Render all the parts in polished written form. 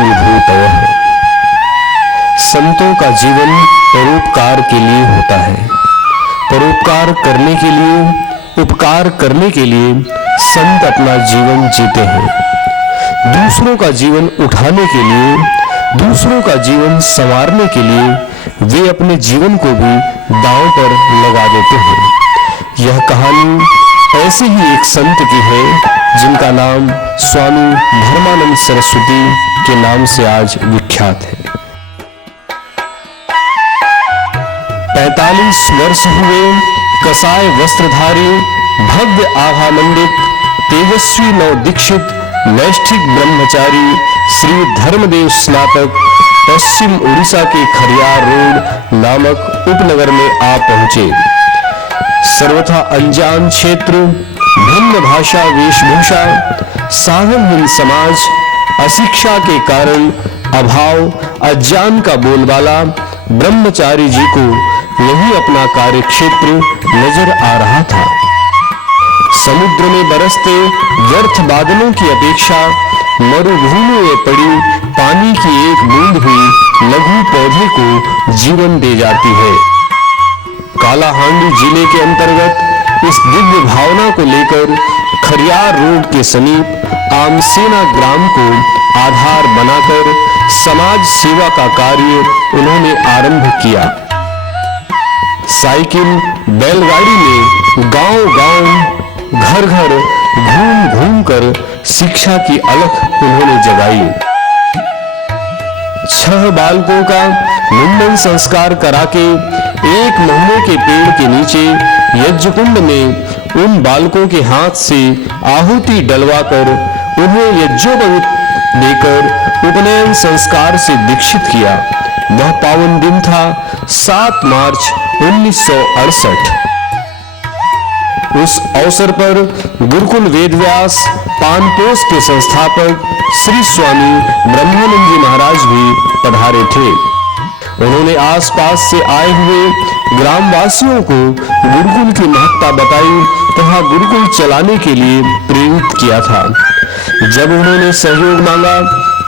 विभूतयः। संतों का जीवन परोपकार के लिए होता है। परोपकार करने के लिए, उपकार करने के लिए संत अपना जीवन जीते हैं। दूसरों का जीवन उठाने के लिए, दूसरों का जीवन संवारने के लिए वे अपने जीवन को भी दांव पर लगा देते हैं। यह कहानी ऐसे ही एक संत की है जिनका नाम स्वामी धर्मानंद सरस्वती के नाम से आज विख्यात है। 45 वर्ष हुए कसाय वस्त्रधारी, भव्य आभामंडित, तेजस्वी नवदीक्षित, नैष्ठिक ब्रह्मचारी श्री धर्मदेव स्नातक पश्चिम उड़ीसा के खरियार रोड नामक उपनगर में आ पहुंचे। सर्वथा अनजान क्षेत्र, भिन्न भाषा वेशभूषा, साधनहीन समाज, अशिक्षा के कारण अभाव, अज्ञान का बोलबाला ब्रह्मचारी जी को यही अपना कार्य क्षेत्र नजर आ रहा था। समुद्र में बरसते व्यर्थ बादलों की अपेक्षा मरुभूमि में पड़ी पानी की एक बूंद भी लघु पौधे को जीवन दे जाती है। कालाहांडी जिले के अंतर्गत इस दिव्य भावना को लेकर खरियार रोड के समीप आमसेना ग्राम को आधार बनाकर समाज सेवा का कार्य उन्होंने आरंभ किया। साइकिल, बैलगाड़ी में गांव-गांव, घर-घर घूम-घूम कर शिक्षा की अलख उन्होंने जगाई। 6 बालकों का मुंडन संस्कार करा के 1 महीने के पेड़ के नीचे यज्ञकुंड में उन बालकों के हाथ से आहुति डलवाकर उन्हें यज्ञोपवीत देकर उपनयन संस्कार से दीक्षित किया। वह पावन दिन था 7 मार्च 1968। उस अवसर पर गुरुकुल वेदव्यास पानपोस के संस्थापक श्री स्वामी ब्रह्मानंद जी महाराज भी पधारे थे। उन्होंने आसपास से आए हुए ग्रामवासियों को गुरुकुल की महत्ता बताई तथा गुरुकुल चलाने के लिए प्रेरित किया था। जब उन्होंने सहयोग मांगा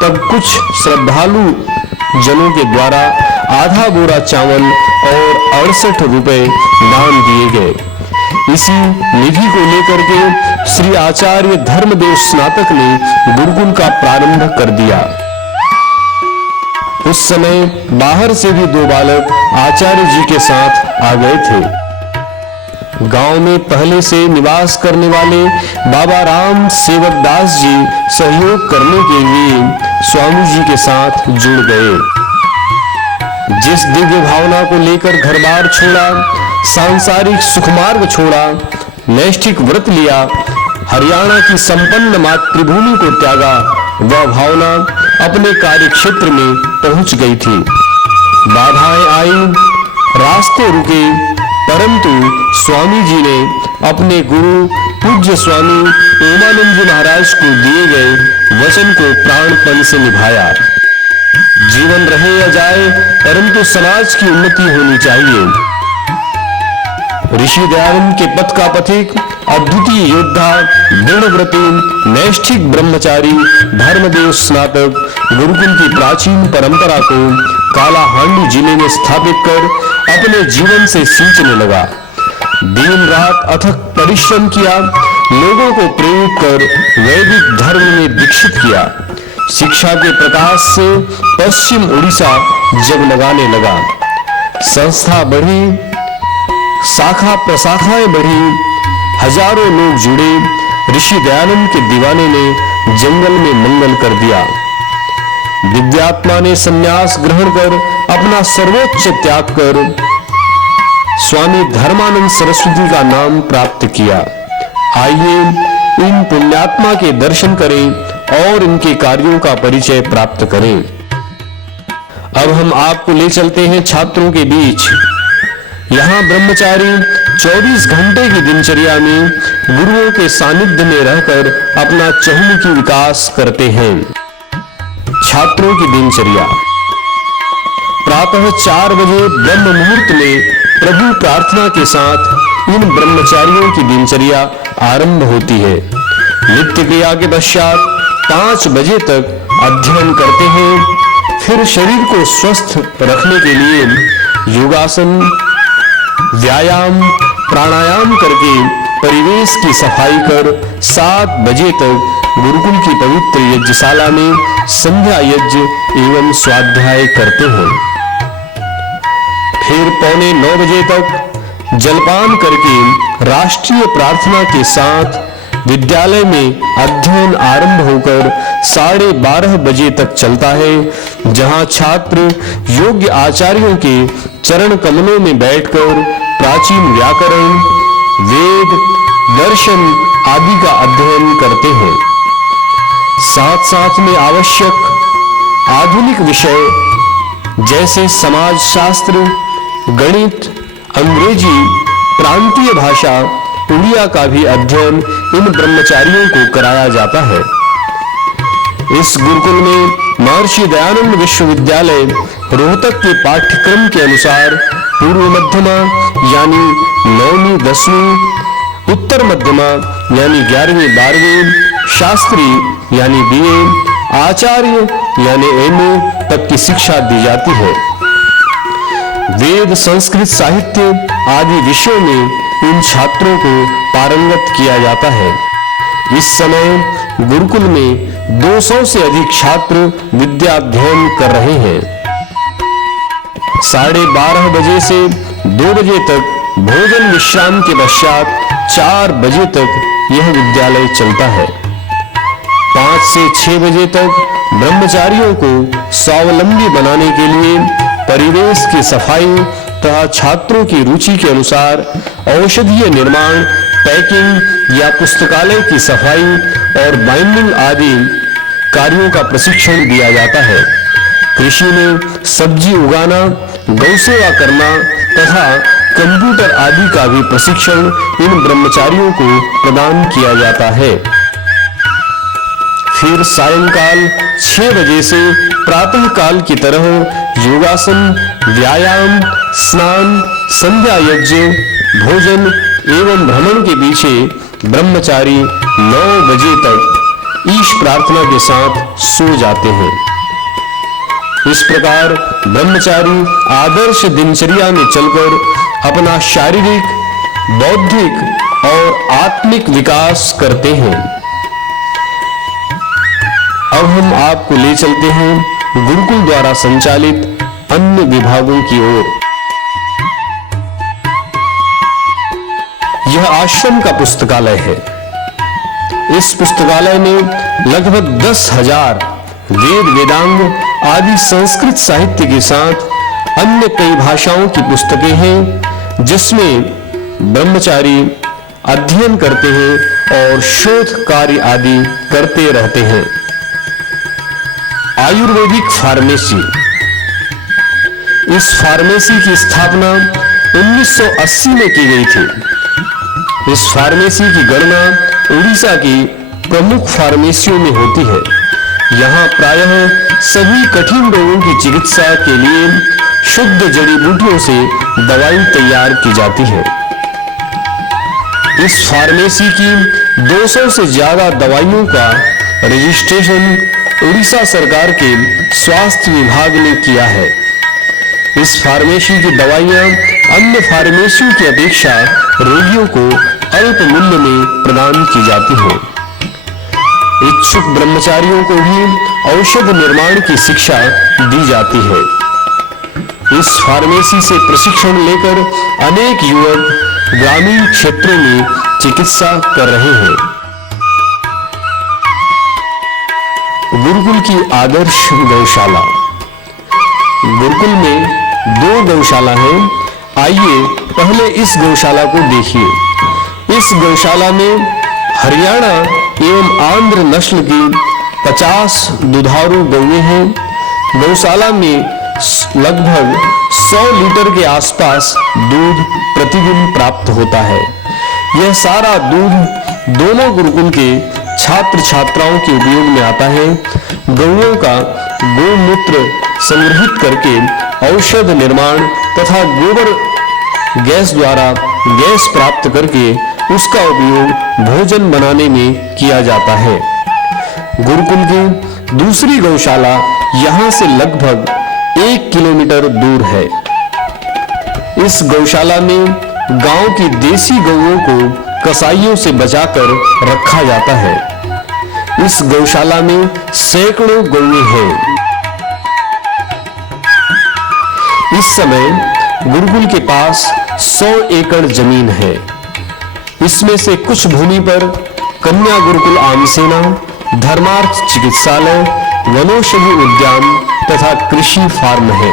तब कुछ श्रद्धालु जनों के द्वारा आधा बोरा चावल और 68 रुपए दान दिए गए। इसी निधि को लेकर के श्री आचार्य धर्मदेव स्नातक ने गुरुकुल का प्रारंभ कर दिया। उस समय बाहर से भी 2 बालक आचार्य जी के साथ आ गए थे। गांव में पहले से निवास करने वाले बाबा राम सेवक दास जी सहयोग करने के लिए स्वामी जी के साथ जुड़ गए। जिस दिव्य भावना को लेकर घर-बार छोड़ा, सांसारिक सुखमार्ग छोड़ा, नैष्ठिक व्रत लिया, हरियाणा की संपन्न मातृभूमि को त्यागा, वह भावना अपने कार्य क्षेत्र में पहुंच गई थी। बाधाएं आई, रास्ते रुके, परंतु स्वामी जी ने अपने गुरु पूज्य स्वामी ओमानंद जी महाराज को दिए गए वचन को प्राणपण से निभाया। जीवन रहे या जाए, परंतु समाज की उन्नति होनी चाहिए। ऋषि दयानंद के पथ का पथिक, अद्वितीय योद्धा, दृढ़व्रती, नैष्ठिक ब्रह्मचारी, धर्मदेव स्नातक गुरुकुल की प्राचीन परंपरा को कालाहांडी जिले में स्थापित कर अपने जीवन से सींचने लगा। दिन रात अथक परिश्रम किया, लोगों को प्रेरित कर वैदिक धर्म में दीक्षित किया। शिक्षा के प्रकाश से पश्चिम उड़ीसा जगमगाने लगा। संस्था बढ़ी, शाखा प्रशाखाएं बढ़ी, हजारों लोग जुड़े। ऋषि दयानंद के दीवाने ने जंगल में मंगल कर दिया। विद्यात्मा ने संन्यास ग्रहण कर अपना सर्वोच्च त्याग कर स्वामी धर्मानंद सरस्वती का नाम प्राप्त किया। आइए इन पुण्यात्मा के दर्शन करें और इनके कार्यों का परिचय प्राप्त करें। अब हम आपको ले चलते हैं छात्रों के बीच। यहाँ ब्रह्मचारी 24 घंटे की दिनचर्या में गुरुओं के सानिध्य में रहकर अपना चहुमुखी विकास करते हैं। छात्रों की दिनचर्या: प्रातः 4 बजे ब्रह्म मुहूर्त में प्रभु प्रार्थना के साथ इन ब्रह्मचारियों की दिनचर्या आरंभ होती है। नित्य क्रिया के पश्चात 5 बजे तक अध्ययन करते हैं। फिर शरीर को स्वस्थ रखने के लिए योगासन, व्यायाम, प्राणायाम करके परिवेश की सफाई कर 7 बजे तक गुरुकुल की पवित्र यज्ञशाला में संध्या यज्ञ एवं स्वाध्याय करते हैं। फिर 8:45 बजे तक जलपान करके राष्ट्रीय प्रार्थना के साथ विद्यालय में अध्ययन आरंभ होकर 12:30 बजे तक चलता है, जहां छात्र योग्य आचार्यों के चरण कमलों में बैठकर प्राचीन व्याकरण, वेद, दर्शन आदि का अध्ययन करते हैं। साथ साथ में आवश्यक आधुनिक विषय जैसे समाजशास्त्र, गणित, अंग्रेजी, प्रांतीय भाषा, उड़िया का भी अध्ययन इन ब्रह्मचारियों को कराया जाता है। इस गुरुकुल में महर्षि दयानंद विश्वविद्यालय रोहतक के पाठ्यक्रम के अनुसार पूर्व मध्यमा यानी 9वीं 10वीं, उत्तर मध्यमा यानी 11वीं 12वीं, शास्त्री यानी BA, आचार्य यानी MA तक की शिक्षा दी जाती है। वेद, संस्कृत, साहित्य आदि विषयों में इन छात्रों को पारंगत किया जाता है। इस समय गुरुकुल में 200 से अधिक छात्र विद्या अध्ययन कर रहे हैं। 12:30 बजे से 2 बजे तक भोजन विश्राम के पश्चात 4 बजे तक यह विद्यालय चलता है। 5 से 6 बजे तक ब्रह्मचारियों को स्वावलंबी बनाने के लिए परिवेश की सफाई तथा छात्रों की रुचि के अनुसार औषधीय निर्माण, पैकिंग या पुस्तकालय की सफाई और बाइंडिंग आदि कार्यों का प्रशिक्षण दिया जाता है। कृषि में सब्जी उगाना, गौसेवा करना तथा कंप्यूटर आदि का भी प्रशिक्षण इन ब्रह्मचारियों को प्रदान किया जाता है। फिर सायंकाल 6 बजे से प्रातः काल की तरह योगासन, व्यायाम, स्नान, संध्या यज्ञ, भोजन एवं भ्रमण के पीछे ब्रह्मचारी 9 बजे तक ईश प्रार्थना के साथ सो जाते हैं। इस प्रकार ब्रह्मचारी आदर्श दिनचर्या में चलकर अपना शारीरिक, बौद्धिक और आत्मिक विकास करते हैं। अब हम आपको ले चलते हैं गुरुकुल द्वारा संचालित अन्य विभागों की ओर। यह आश्रम का पुस्तकालय है। इस पुस्तकालय में लगभग 10,000 वेद, वेदांग आदि संस्कृत साहित्य के साथ अन्य कई भाषाओं की पुस्तकें हैं, जिसमें ब्रह्मचारी अध्ययन करते हैं और शोध कार्य आदि करते रहते हैं। आयुर्वेदिक फार्मेसी। इस फार्मेसी की स्थापना 1980 में की गई थी। इस फार्मेसी की गणना उड़ीसा की प्रमुख फार्मेसियों में होती है। यहाँ प्रायः सभी कठिन रोगों की चिकित्सा के लिए शुद्ध जड़ी बूटियों से दवाई तैयार की जाती है। इस फार्मेसी की 200 से ज्यादा दवाइयों का रजिस्ट्रेशन उड़ीसा सरकार के स्वास्थ्य विभाग ने किया है। इस फार्मेसी की दवाइयां अन्य फार्मेसियों की अपेक्षा रोगियों को अल्प मूल्य में प्रदान की जाती हैं। इच्छुक ब्रह्मचारियों को भी औषध निर्माण की शिक्षा दी जाती है। इस फार्मेसी से प्रशिक्षण लेकर अनेक युवक ग्रामीण क्षेत्रों में चिकित्सा कर रहे हैं। गुरुकुल की आदर्श गौशाला। गुरुकुल में 2 गौशाला हैं। आइए पहले इस गौशाला को देखिए। इस गौशाला में हरियाणा एवं आंध्र नस्ल की 50 दुधारू गौएं हैं। गौशाला में लगभग 100 लीटर के आसपास दूध प्रतिदिन प्राप्त होता है। यह सारा दूध दोनों गुरुकुल के छात्र छात्राओं के उपयोग में आता है। गौओं का गोमूत्र संग्रहित करके औषध निर्माण तथा गोबर गैस द्वारा गैस प्राप्त करके उसका उपयोग भोजन बनाने में किया जाता है। गुरुकुल के दूसरी गौशाला यहां से लगभग 1 किलोमीटर दूर है। इस गौशाला में गांव की देसी गौओं को कसाईयों से बचाकर रखा जाता है। इस गौशाला में सैकड़ों गौएं हैं। इस समय गुरुकुल के पास 100 एकड़ जमीन है। इसमें से कुछ भूमि पर कन्या गुरुकुल आमसेना, धर्मार्थ चिकित्सालय, वनौषधि उद्यान तथा कृषि फार्म है।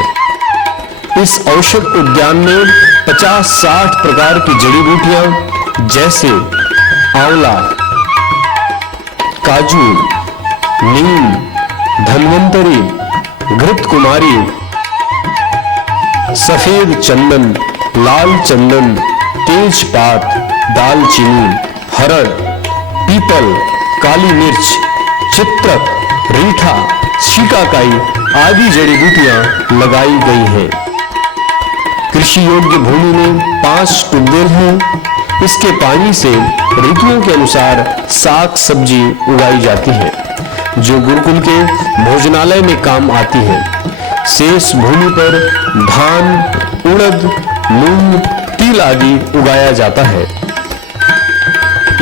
इस औषध उद्यान में 50-60 प्रकार की जड़ी बूटियां जैसे आंवला, काजू, नीम, धन्वंतरी, घृतकुमारी, सफेद चंदन, लाल चंदन, तेजपात, दालचीनी, हरड़, पीपल, काली मिर्च, चित्रक, रीठा, शिकाकाई आदि जड़ी बूटियां लगाई गई हैं। कृषि योग्य भूमि में 5 ट्यूबवेल हैं। इसके पानी से ऋतुओं के अनुसार साग सब्जी उगाई जाती है जो गुरुकुल के भोजनालय में काम आती है। शेष भूमि पर धान, उड़द, मूंग, तिल आदि उगाया जाता है।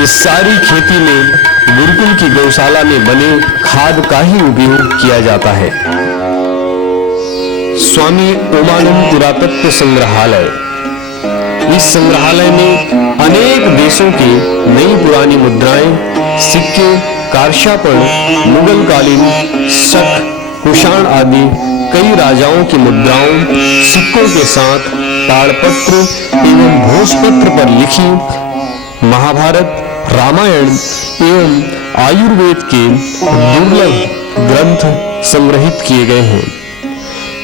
इस सारी खेती में गुरुकुल की गौशाला में बने खाद का ही उपयोग किया जाता है। स्वामी उमानंद पुरातत्व संग्रहालय। इस संग्रहालय में अनेक देशों की नई पुरानी मुद्राएं, सिक्के, कारशापण, मुगल कालीन, शक, कुषाण आदि कई राजाओं की मुद्राओं, सिक्कों के साथ ताड़पत्र एवं भोजपत्र पर लिखी महाभारत, रामायण एवं आयुर्वेद के दुर्लभ ग्रंथ संग्रहित किए गए हैं।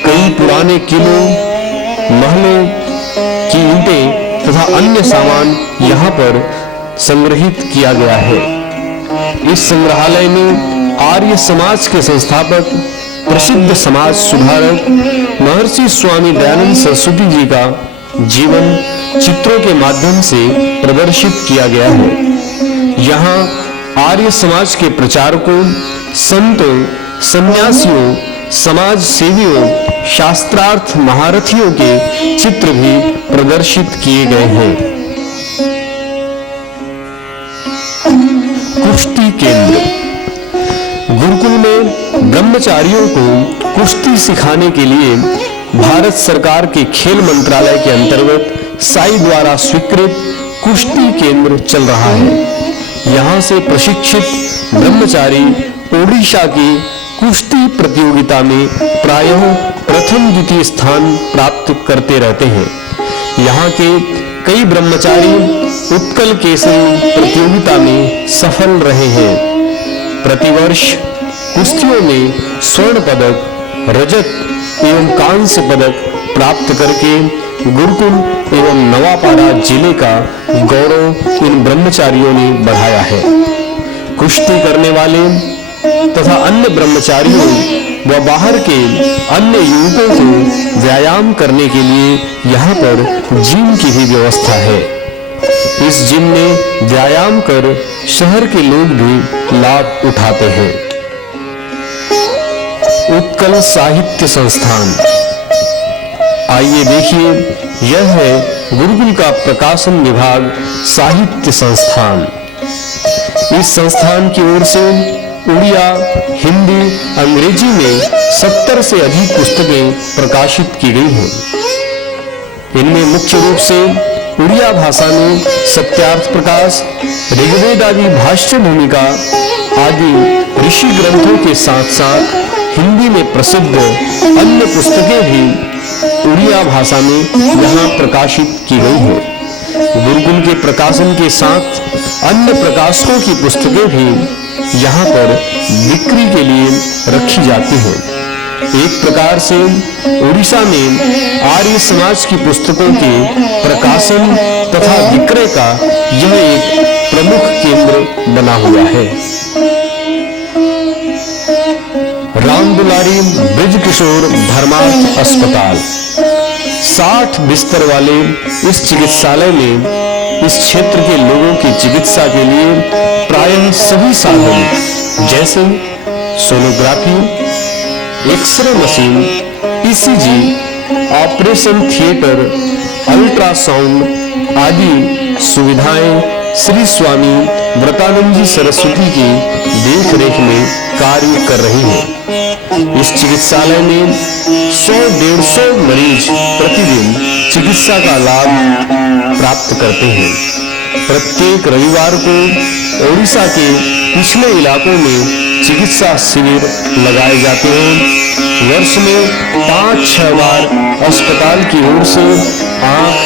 कई पुराने किलों, महलों की ईंटें तथा अन्य सामान यहाँ पर संग्रहित किया गया है। इस संग्रहालय में आर्य समाज के संस्थापक, प्रसिद्ध समाज सुधारक महर्षि स्वामी दयानंद सरस्वती जी का जीवन चित्रों के माध्यम से प्रदर्शित किया गया है। यहाँ आर्य समाज के प्रचारकों, संतों, सन्यासियों, समाज सेवियों, शास्त्रार्थ महारथियों के चित्र भी प्रदर्शित किए गए हैं। कुश्ती केंद्र। गुरुकुल में ब्रह्मचारियों को कुश्ती सिखाने के लिए भारत सरकार के खेल मंत्रालय के अंतर्गत साई द्वारा स्वीकृत कुश्ती केंद्र चल रहा है। यहाँ से प्रशिक्षित ब्रह्मचारी ओडिशा की कुश्ती प्रतियोगिता में प्रायः प्रथम द्वितीय स्थान प्राप्त करते रहते हैं। यहाँ के कई ब्रह्मचारी उत्कल केसरी प्रतियोगिता में सफल रहे हैं। प्रतिवर्ष कुश्तियों में स्वर्ण पदक, रजत एवं कांस्य पदक प्राप्त करके गुरुकुल एवं नवापाड़ा जिले का गौरव इन ब्रह्मचारियों ने बढ़ाया है। कुश्ती करने वाले तथा अन्य ब्रह्मचारियों व बाहर के अन्य युवकों को व्यायाम करने के लिए यहाँ पर जिम की भी व्यवस्था है। इस जिम में व्यायाम कर शहर के लोग भी लाभ उठाते हैं। उत्कल साहित्य संस्थान। आइए देखिए, यह है गुरुकुल का प्रकाशन विभाग साहित्य संस्थान। इस संस्थान की ओर से उड़िया, हिंदी, अंग्रेजी में 70 से अधिक पुस्तकें प्रकाशित की गई हैं। इनमें मुख्य रूप से उड़िया भाषा में सत्यार्थ प्रकाश, ऋग्वेद आदि भाष्य भूमिका आदि ऋषि ग्रंथों के साथ साथ हिंदी में प्रसिद्ध अन्य पुस्तकें भी उड़िया भाषा में यहाँ प्रकाशित की गई हैं। गुरुकुल के प्रकाशन के साथ अन्य प्रकाशकों की पुस्तकें भी यहाँ पर बिक्री के लिए रखी जाती हैं। एक प्रकार से उड़ीसा में आर्य समाज की पुस्तकों के प्रकाशन तथा विक्रय का यह एक प्रमुख केंद्र बना हुआ है। रामदुलारी ब्रिज किशोर धर्मार्थ अस्पताल। 60 बिस्तर वाले इस चिकित्सालय में इस क्षेत्र के लोगों की चिकित्सा के लिए प्रायः सभी साधन जैसे sonography, x-ray machine, ECG, operation theatre, ultrasound आदि सुविधाएं श्री स्वामी व्रतानंद जी सरस्वती की देखरेख में कार्य कर रही हैं। इस चिकित्सालय में 100-150 मरीज प्रतिदिन चिकित्सा का लाभ प्राप्त करते हैं। प्रत्येक रविवार को ओडिशा के पिछले इलाकों में चिकित्सा शिविर लगाए जाते हैं। वर्ष में 5-6 बार अस्पताल की ओर से आंख,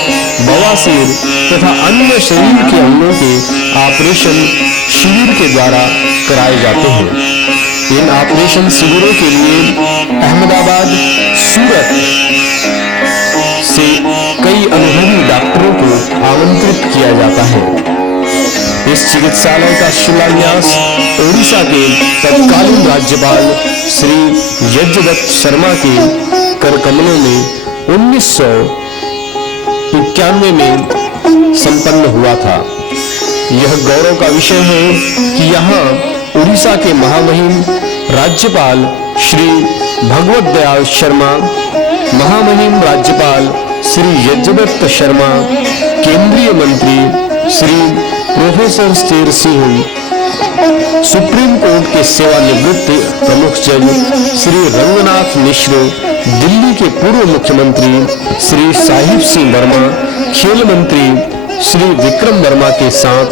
बवासीर तथा अन्य शरीर के अंगों के ऑपरेशन शिविर के द्वारा कराए जाते हैं। इन ऑपरेशन शिविरों के लिए अहमदाबाद, सूरत से कई अनुभवी डॉक्टरों को आमंत्रित किया जाता है। इस चिकित्सालय का शिलान्यास ओडिशा के तत्कालीन राज्यपाल श्री यज्ञदत्त शर्मा के कर कमलों में 1991 में संपन्न हुआ था। यह गौरव का विषय है कि यहाँ उड़ीसा के महामहिम राज्यपाल श्री भगवत दयाल शर्मा, महामहिम राज्यपाल श्री यज्ञदत्त शर्मा, केंद्रीय मंत्री श्री प्रोफेसर स्टेर सिंह, सुप्रीम कोर्ट के सेवानिवृत्त प्रमुख जज श्री रंगनाथ मिश्र, दिल्ली के पूर्व मुख्यमंत्री श्री साहिब सिंह वर्मा, खेल मंत्री श्री विक्रम वर्मा के साथ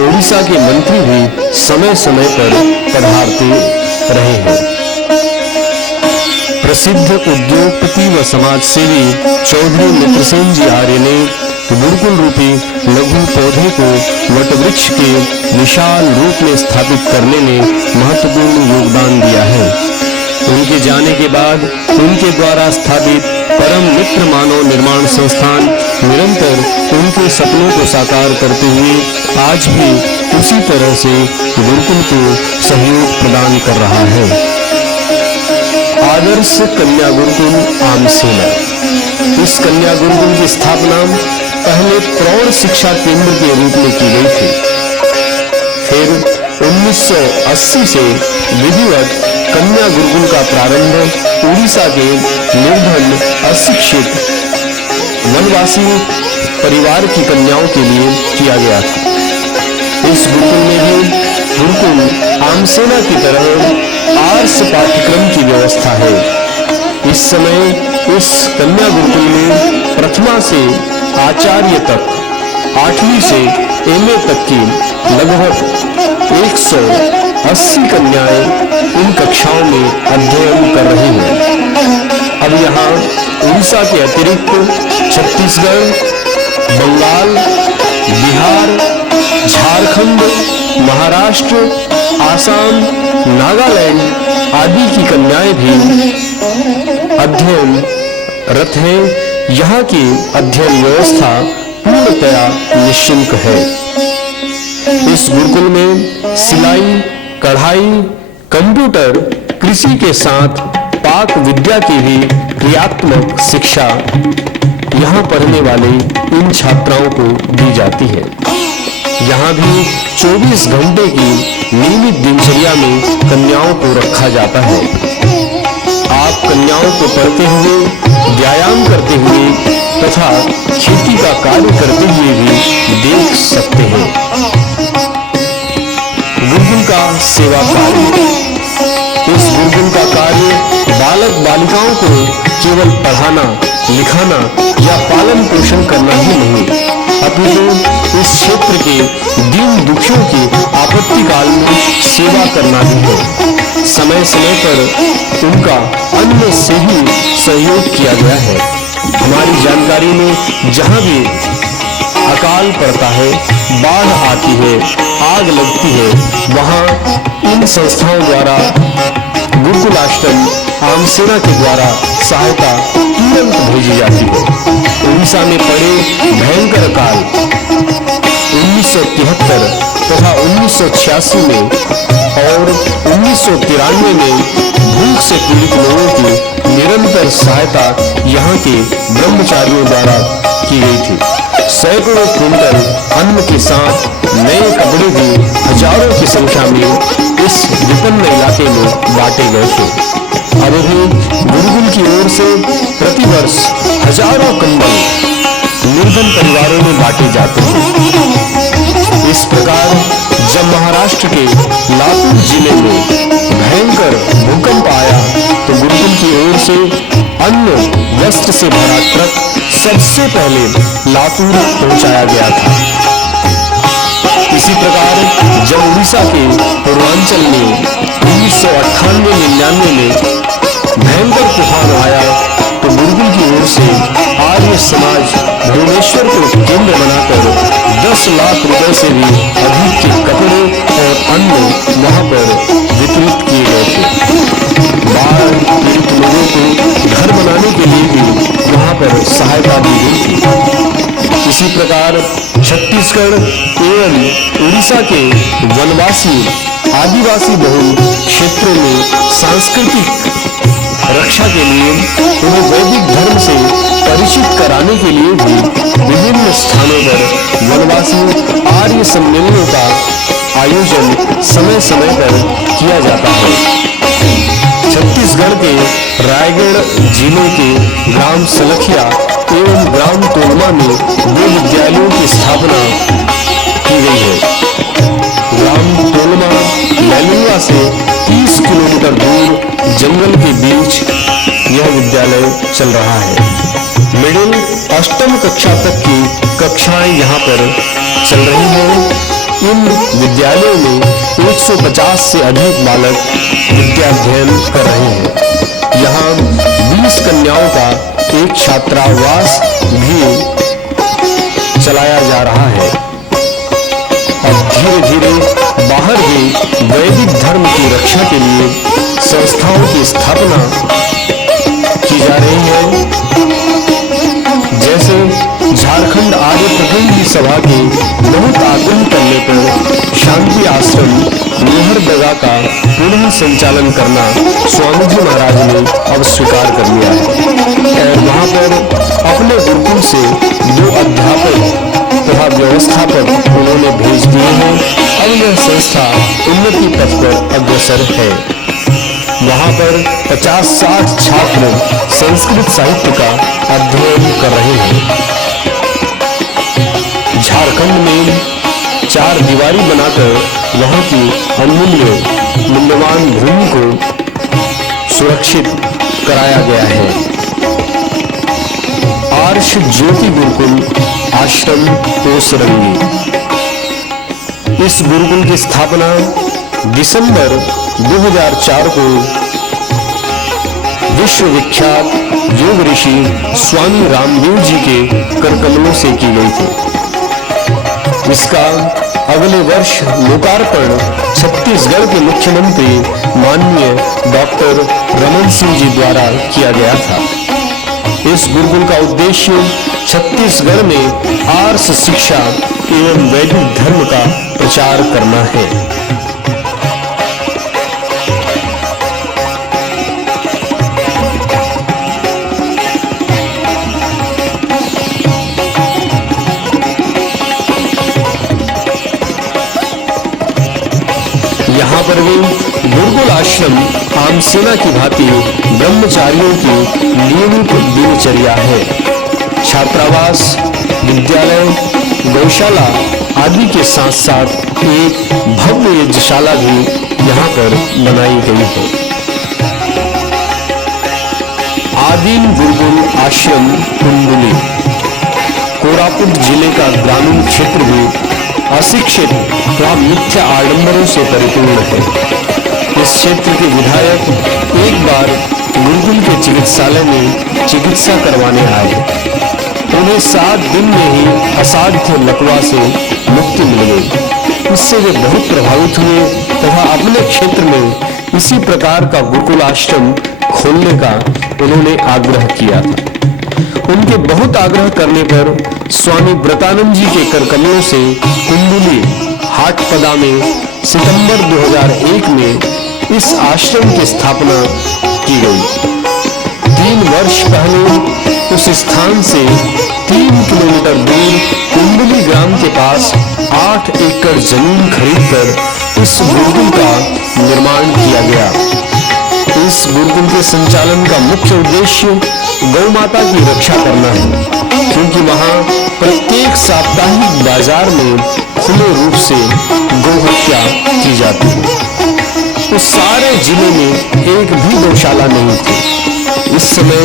ओडिशा के मंत्री भी समय समय पर पधारते रहे हैं। प्रसिद्ध उद्योगपति व समाज सेवी चौधरी मित्रसेन जी आर्य ने गुरुकुल रूपी लघु पौधे को वटवृक्ष के विशाल रूप में स्थापित करने में महत्वपूर्ण योगदान दिया है। उनके जाने के बाद उनके द्वारा स्थापित परम मित्र मानव निर्माण संस्थान निरंतर उनके सपनों को साकार करते हुए आज भी उसी तरह से गुरुकुल को सहयोग प्रदान कर रहा है। आदर्श कन्या गुरुकुल आमसेना। इस कन्या गुरुकुल की स्थापना पहले प्रौढ़ शिक्षा केंद्र के रूप में की गई थी। फिर 1980 से विधिवत कन्या गुरुकुल का प्रारंभ उड़ीसा के निर्धन, अशिक्षित, वनवासी परिवार की कन्याओं के लिए किया गया था। इस गुरुकुल में भी गुरुकुल आमसेना की तरह आर्ष पाठ्यक्रम की व्यवस्था है। इस समय इस कन्या गुरुकुल में प्रथमा से आचार्य तक, 8वीं से एमए तक की लगभग 180 कन्याएं इन कक्षाओं में अध्ययन कर रही हैं। अब यहाँ उड़ीसा के अतिरिक्त छत्तीसगढ़, बंगाल, बिहार, झारखंड, महाराष्ट्र, आसाम, नागालैंड आदि की कन्याएं भी अध्ययनरत हैं। यहाँ की अध्ययन व्यवस्था पूर्णतया निःशुल्क है। इस गुरुकुल में सिलाई, कढ़ाई, कंप्यूटर, कृषि के साथ पाक विद्या की भी क्रियात्मक शिक्षा यहाँ पढ़ने वाले इन छात्राओं को दी जाती है। यहाँ भी 24 घंटे की नियमित दिनचर्या में कन्याओं को रखा जाता है। आप कन्याओं को पढ़ते हुए, व्यायाम करते हुए तथा खेती का कार्य करते हुए भी देख सकते हैं। गुरुकुल का सेवा कार्य। इस गुरुकुल का कार्य बालक बालिकाओं को केवल पढ़ाना, लिखाना या पालन पोषण करना ही नहीं, अपितु इस क्षेत्र के दीन दुखियों की आपत्ति काल में सेवा करना भी है। समय समय पर उनका अन्न से ही सहयोग किया गया है। हमारी जानकारी में जहाँ भी अकाल पड़ता है, बाढ़ आती है, आग लगती है, वहाँ इन संस्थाओं द्वारा गुरुकुल आश्रम आमसेना के द्वारा सहायता तुरंत भेजी जाती है। उड़ीसा में पड़े भयंकर काल 1973 तथा 1986 में और 1993 में भूख से पीड़ित लोगों की निरंतर सहायता यहाँ के ब्रह्मचारियों द्वारा की गई थी। सैकड़ों क्विंटल अन्न के साथ नए कपड़े भी हजारों की संख्या में इस विपन्न इलाके में बांटे गए थे। अब भी गुरुकुल की ओर से प्रतिवर्ष हजारों कंबल निर्धन परिवारों में बांटे जाते हैं। इस प्रकार जब महाराष्ट्र के लातूर जिले में भयंकर भूकंप आया तो गुरुकुल की ओर से अन्न वस्त्र से भरा ट्रक सबसे पहले लातूर पहुंचाया गया था। इसी प्रकार जब उड़ीसा के पूर्वांचल में 1998-99 में भयंकर तूफान आया तो गुरुकुल की ओर से आर्य समाज भुवनेश्वर को केंद्र बनाकर 10 लाख रुपए से भी अधिक के कपड़े और अन्न वहां पर वितरित किए गए थे। बाढ़ पीड़ित लोगों को घर बनाने के लिए भी वहां पर सहायता दी गई थी। इसी प्रकार छत्तीसगढ़ एवं उड़ीसा के वनवासी आदिवासी बहुल क्षेत्रों में सांस्कृतिक रक्षा के लिए उन्हें वैदिक धर्म से परिचित कराने के लिए भी विभिन्न स्थानों पर वनवासी आर्य सम्मेलनों का आयोजन समय समय पर किया जाता है। छत्तीसगढ़ के रायगढ़ जिले के ग्राम सलखिया एवं ग्राम तोलमा में 2 विद्यालयों की स्थापना की गई है। ग्राम तोलमा लैलुंगा से 30 किलोमीटर दूर जंगल के बीच यह विद्यालय चल रहा है। मिडिल अष्टम कक्षा तक की कक्षाएं यहाँ पर चल रही हैं। इन विद्यालयों में 150 से अधिक बालक विद्याध्ययन कर रहे हैं। यहाँ 20 कन्याओं का एक छात्रावास भी चलाया जा रहा है। अब धीरे धीरे बाहर भी वैदिक धर्म की रक्षा के लिए संस्थाओं की स्थापना की जा रही है। जैसे झारखंड आर्य प्रतिनिधि सभा के बहुत आग्रह करने पर शांति आश्रम लोहरदगा का पुनः संचालन करना स्वामी जी महाराज ने अब स्वीकार कर लिया है और वहां पर अपने गुरुकुल से 2 अध्यापक तथा व्यवस्थापक उन्होंने भेज दिए हैं। अब यह संस्था उन्नति पथ पर अग्रसर है। वहां पर 50-60 छात्र संस्कृत साहित्य का अध्ययन कर रहे हैं। झारखंड में 4 दीवारी बनाकर वहां की मूल्यवान भूमि को सुरक्षित कराया गया है। आर्ष ज्योति गुरुकुल आश्रम कोसरंगी। इस गुरुकुल की स्थापना दिसंबर 2004 को विश्व विख्यात योग ऋषि स्वामी रामदेव जी के करकमलों से की गई थी। इसका अगले वर्ष लोकार्पण छत्तीसगढ़ के मुख्यमंत्री माननीय डॉक्टर रमन सिंह जी द्वारा किया गया था। इस गुरुकुल का उद्देश्य छत्तीसगढ़ में आर्ष शिक्षा एवं वैदिक धर्म का प्रचार करना है। यहाँ पर भी गुरुकुल आश्रम आम सेना की भांति ब्रह्मचारियों की नियमित दिनचर्या है। छात्रावास, विद्यालय, गौशाला आदि के साथ साथ एक भव्य यज्ञशाला भी यहाँ पर बनाई गई है। आदिम गुरुकुल आश्रम कुंडली कोरापुट जिले का ग्रामीण क्षेत्र भी अशिक्षित व मिथ्या आडंबरों से परिपूर्ण है। इस क्षेत्र के विधायक एक बार गुरुकुल के चिकित्सालय में चिकित्सा करवाने आए। उन्हें 7 दिन में ही असाध्य लकवा से मुक्ति मिल गई। इससे वे बहुत प्रभावित हुए तथा अपने क्षेत्र में इसी प्रकार का गुरुकुल आश्रम खोलने का उन्होंने आग्रह किया था। उनके बहुत आग्रह करने पर स्वामी व्रतानंद जी के करकमलों से कुंडली हाटपदा में सितंबर 2001 में इस आश्रम की स्थापना की गई। 3 वर्ष पहले उस स्थान से 3 किलोमीटर दूर कुंडली ग्राम के पास 8 एकड़ जमीन खरीदकर इस गुरुकुल का निर्माण किया गया। इस गुरुकुल के संचालन का मुख्य उद्देश्य गौ माता की रक्षा करना है, क्योंकि वहां प्रत्येक साप्ताहिक बाजार में खुले रूप से गौ हत्या की जाती है। उस सारे जिले में एक भी गौशाला नहीं थी। इस समय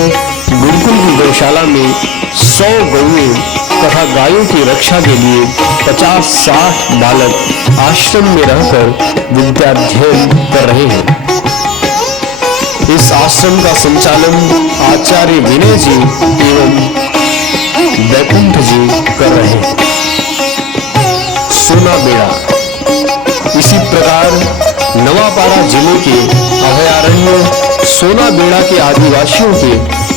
गुरुकुल की गौशाला में 100 गौएं तथा गायों की रक्षा के लिए 50-60 बालक आश्रम में रहकर विद्याध्ययन कर रहे हैं। इस आश्रम का संचालन आचार्य विनय जी एवं वैकुंठ जी कर रहे हैं। सोना बेड़ा। इसी प्रकार नवापारा जिले के अभयारण्य सोना बेड़ा के आदिवासियों के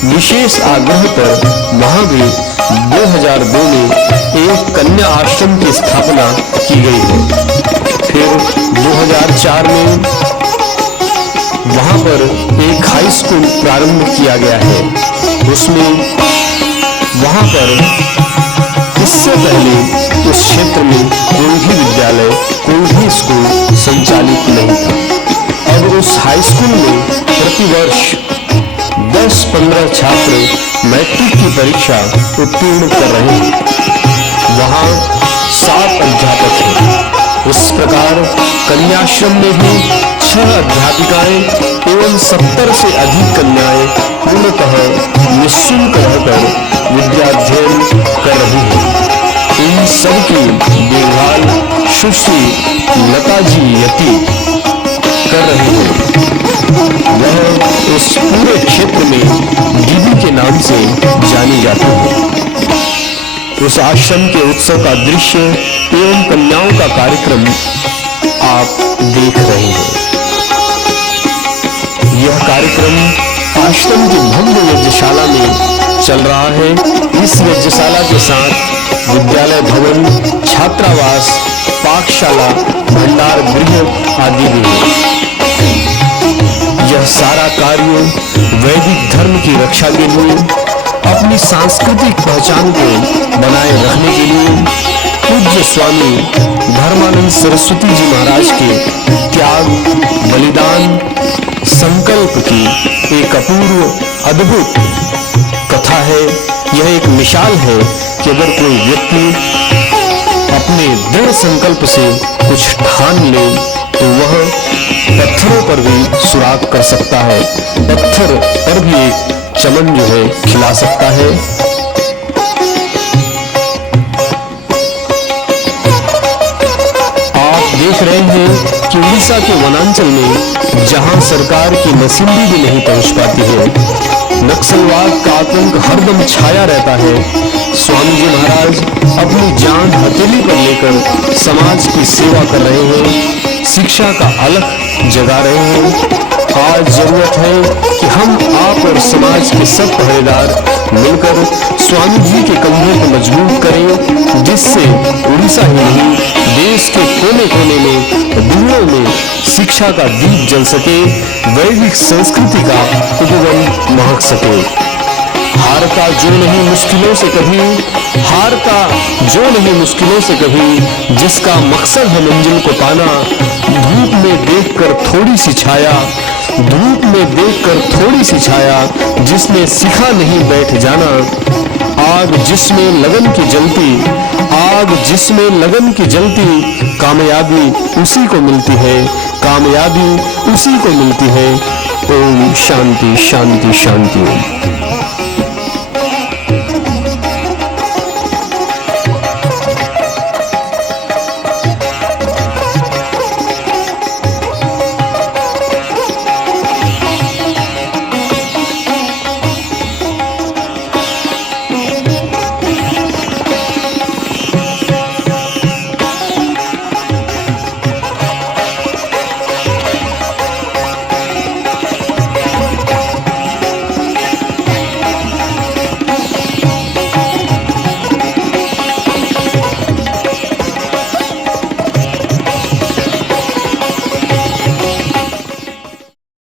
विशेष आग्रह पर वहां भी 2002 में एक कन्या आश्रम की स्थापना की गई है। फिर 2004 में वहां पर एक हाई स्कूल प्रारंभ किया गया है। उसमें वहां पर इससे पहले उस क्षेत्र में कोई भी विद्यालय, कोई भी स्कूल संचालित नहीं था। अब उस हाई स्कूल में प्रतिवर्ष 10-15 छात्र मैट्रिक की परीक्षा उत्तीर्ण कर रहे हैं। वहां 7 अध्यापक हैं। इस प्रकार कन्याश्रम में भी 6 अध्यापिकाएं एवं 70 से अधिक कन्याएं पूर्णतः निःशुल्क रहकर विद्याध्ययन कर रही हैं। इन सब की देखभाल सुश्री लता जी यति कर रही है। वह उस पूरे क्षेत्र में दीदी के नाम से जानी जाती है। उस आश्रम के उत्सव का दृश्य एवं कन्याओं का कार्यक्रम आप देख रहे हैं। यह कार्यक्रम आश्रम की भव्य यज्ञशाला में चल रहा है। इस यज्ञशाला के साथ विद्यालय भवन, छात्रावास, पाठशाला, भंडार गृह आदि भी है। यह सारा कार्य वैदिक धर्म की रक्षा के लिए, अपनी सांस्कृतिक पहचान को बनाए रखने के लिए पूज्य स्वामी धर्मानंद सरस्वती जी महाराज के त्याग, बलिदान, संकल्प की एक अपूर्व अद्भुत कथा है। यह एक मिसाल है कि अगर कोई व्यक्ति अपने दृढ़ संकल्प से कुछ ठान ले तो वह पत्थरों पर भी सुराग कर सकता है, पत्थर पर भी एक चमन जो है खिला सकता है। आप देख रहे हैं कि उड़ीसा के वनांचल में जहां सरकार की मशीनरी भी नहीं पहुंच पाती है, नक्सलवाद का आतंक हरदम छाया रहता है। स्वामी जी महाराज अपनी जान हथेली पर लेकर समाज की सेवा कर रहे हैं, शिक्षा का अलख जगा रहे हैं। आज जरूरत है कि हम, आप और समाज के सब पहरेदार मिलकर स्वामी जी के कंधों को मजबूत करें, जिससे उड़ीसा ही नहीं देश के कोने कोने में, दूरों में शिक्षा का दीप जल सके, वैदिक संस्कृति का उपवन महक सके। हारता जो नहीं मुश्किलों से कभी, हारता जो नहीं मुश्किलों से कभी, जिसका मकसद है मंजिल को पाना, धूप में देखकर थोड़ी सी छाया, धूप में देखकर थोड़ी सी छाया, जिसने सीखा नहीं बैठ जाना, आग जिसमें लगन की जलती, आग जिसमें लगन की जलती, कामयाबी उसी को मिलती है, कामयाबी उसी को मिलती है। ओम शांति शांति शांति।